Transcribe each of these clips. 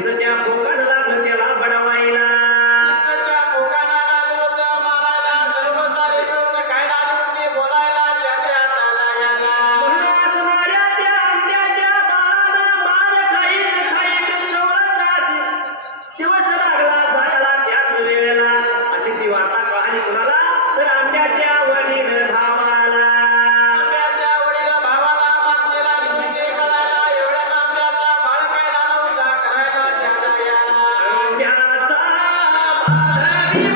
चिंचच्या कोकाला लागलं त्याला बडवायला चिंचच्या कोकाला लागलं त्या मारायला सर्व सारे मिळून काय लागले बोलायला त्याच्या हाताला याला म्हणून असणाऱ्या त्या आंब्याच्या बाळानं मार खाईत खाईत कवळा दिवस लागला झाडाला त्याच वेळेला अशी ती वार्ता कहाणी कुणाला तर आंब्याच्या वडील भावाला आंब्याच्या वडील भावाला बातमीला लिहिते कळायला एवढ्या आंब्याचा बाळ काय नव्हता करायला त्याला याला आंब्याचा बाळारी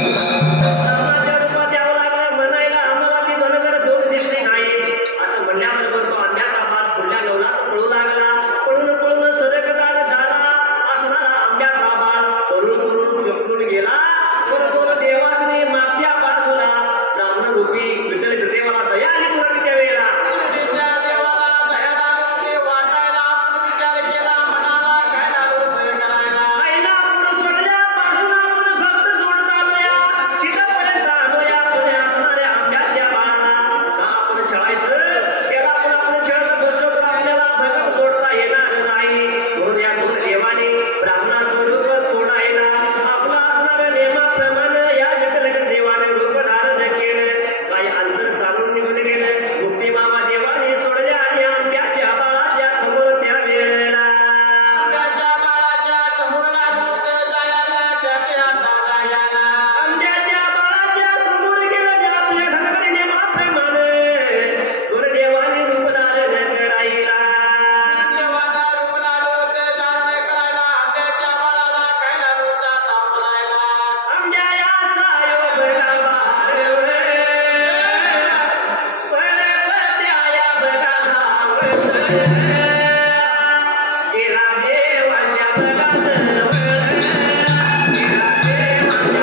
रामाच्या रूपात यावं लागलं म्हणायला आम्हाला ती धनगर जोड दिसली नाही असं म्हणल्याबरोबर तो आंब्याचा बाळ पुढल्या लवलात पळू लागला. पळून पळून सदकदार झाला असणारा आंब्याचा बाळ पळून पळून चपळून गेला. तर तो देवासने मागच्या बाजूला ब्राह्मण रूपी विठ्ठल देवाला दया आली तुला त्या वेळेला. तुझ्या देवाला दया लागली वाटायला आपण विचार केला मनाला काय लागलं करायला. आईना पुरुष सोडल्यापासून आपण फक्त जोडत आलोया तिथपर्यंत आलोया पुढे असणाऱ्या आंब्याच्या बाळाला का आपण छळायचं त्याला आपण आपण छळत बसलो तर आपल्याला भगत सोडता येणार नाही. म्हणून या दोन देवाने ब्राह्मणाचं रूप सोडायला आपलं असणाऱ्या नियमाप्रमाणे या विठ्ठल देवाने रूप धारण केलं. काही अंतर चालून निघून गेलं. मुक्ती मामा देवाने सोडले आणि आंब्याच्या बाळाच्या समोर त्या वेळेला आंब्याच्या बाळाच्या समोर लागून ते जायला त्याच्या हाताला यायला. आंब्याच्या बाळाच्या समोर गेलं त्या आपल्या धनगरी नियमाप्रमाणे दोन देवाने रूप धारण करायला. देवाला रूप लागलं ते धारण करायला आंब्याच्या बाळाला काय लागलं जाता म्हणायला. आंब्याचा योग बहार पडत्या बघा गेला देवाच्या बघात गेला देवाच्या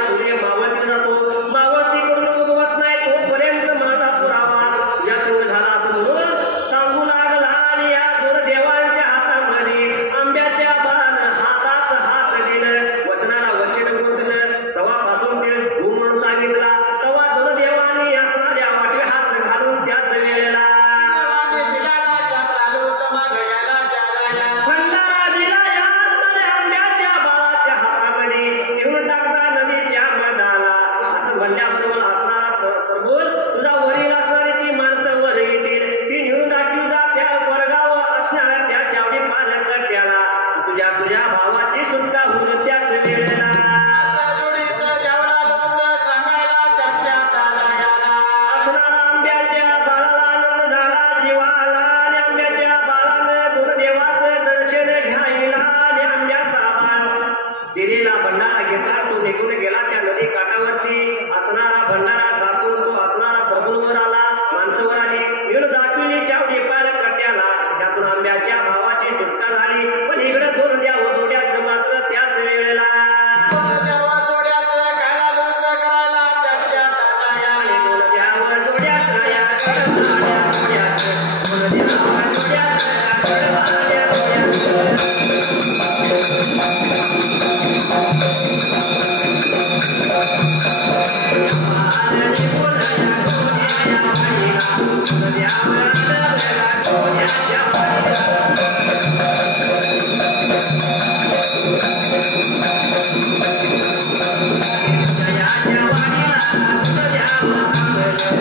सूर्य मावळतीकडून उगवत नाही तोपर्यंत माझा पुरावा या संघ असणारा आंब्याच्या बाळाला आनंद झाला जीवाला आणि आंब्याच्या बाळानं दोन देवाचं दर्शन घ्यायला आणि आंब्याचा बाळ दिलेला भंडारा घेतला तो निघून गेला त्या नदी काठावरती असणारा भंडारा टाकून तो असणारा प्रभूंवर आला माणसावर आली येऊन दाखविली चावडी पार कट्याला त्यातून आंब्याच्या भावाची सुटका झाली पण इकडे दोन द्याव जोड्याचं मात्र त्याच वेळेला देवा जोड्याचं खायला लुटं करायला त्याच्या ताटाया. आणि दोन द्याव जोड्याचं या कडवाल्या जोड्याचं दोन द्याव जोड्याचं या कडवाल्या जोड्याचं आणि बोलाया जोड्या वाणीला दोन द्याव जोड्याच्या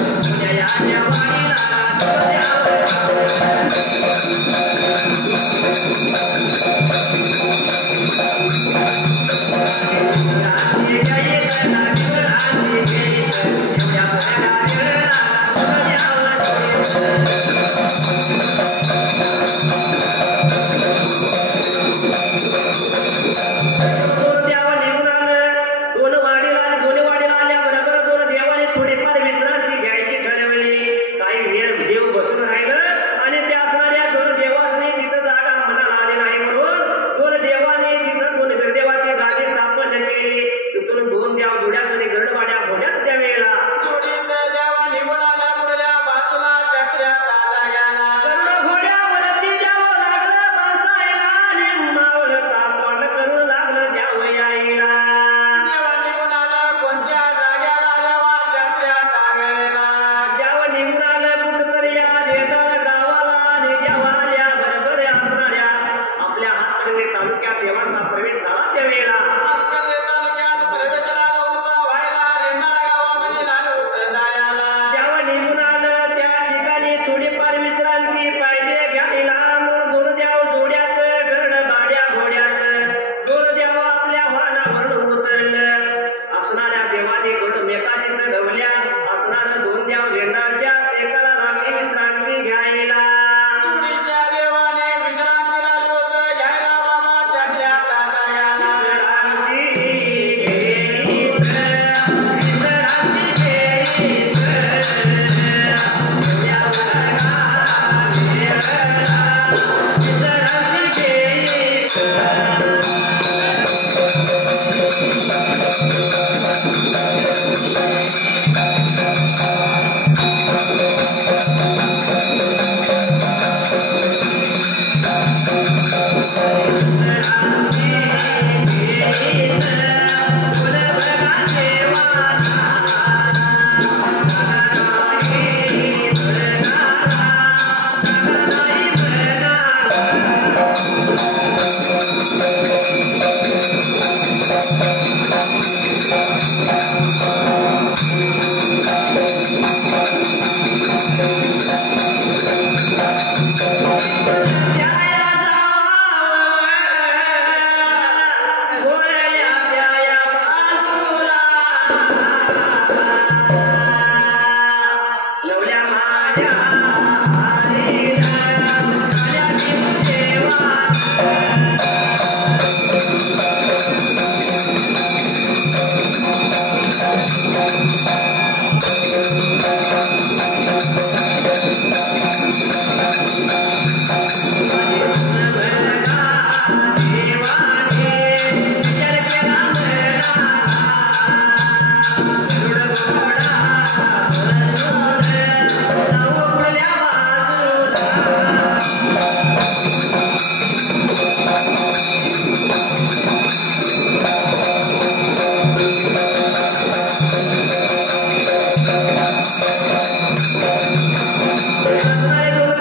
वाणीला जोडीचं देवा निघून आला पुढल्या बाजूला त्याच्या ताटायाला. देवा निघून आला कोणच्या जाग्याला देवा त्याच्या तावेळेला. आपल्या हातकणंगले तालुक्यात देवांचा प्रवेश झाला त्यावेळेला हातकणंगले तालुक्यात प्रवेशाला नव्हतं व्हायला रेंदाळा गावामध्ये झालं होतं जायला. जेव्हा निघून आलं त्या ठिकाणी थोडीफार विश्रांती पाहिजे घ्यायला म्हणून दोन द्याव जोड्याचं घरड भाड्या घोड्याचं दोन द्याव आपल्या वाहनावरून उतरलं असणाऱ्या देवाने घोड मेकाजीत गवल्या असणारं दोन द्याव रेंदाळच्या एकाला लागली विश्रांती घ्यायला जोडीच्या देवाने विश्रांतीला लोट घ्यायला बाबा त्याच्या ताटायाला.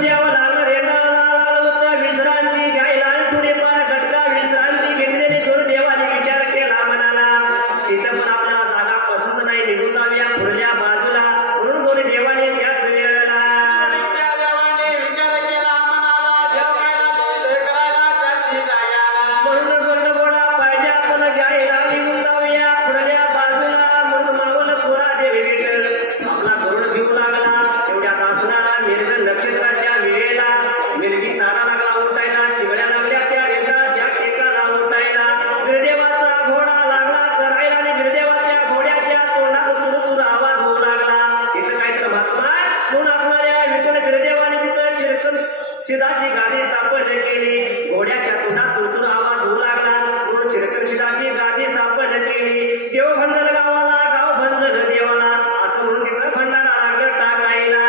देवाला शिदाची गादी स्थापन केली. घोड्याच्या तोंडात तुरतुर आवाज होऊ लागला. म्हणून चिरकन शिदाची गादी स्थापन केली. देव भंजल गावाला, गाव भंजल देवाला, असं म्हणून तिकडं भंडारा लागलं टाकायला.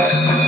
Thank you.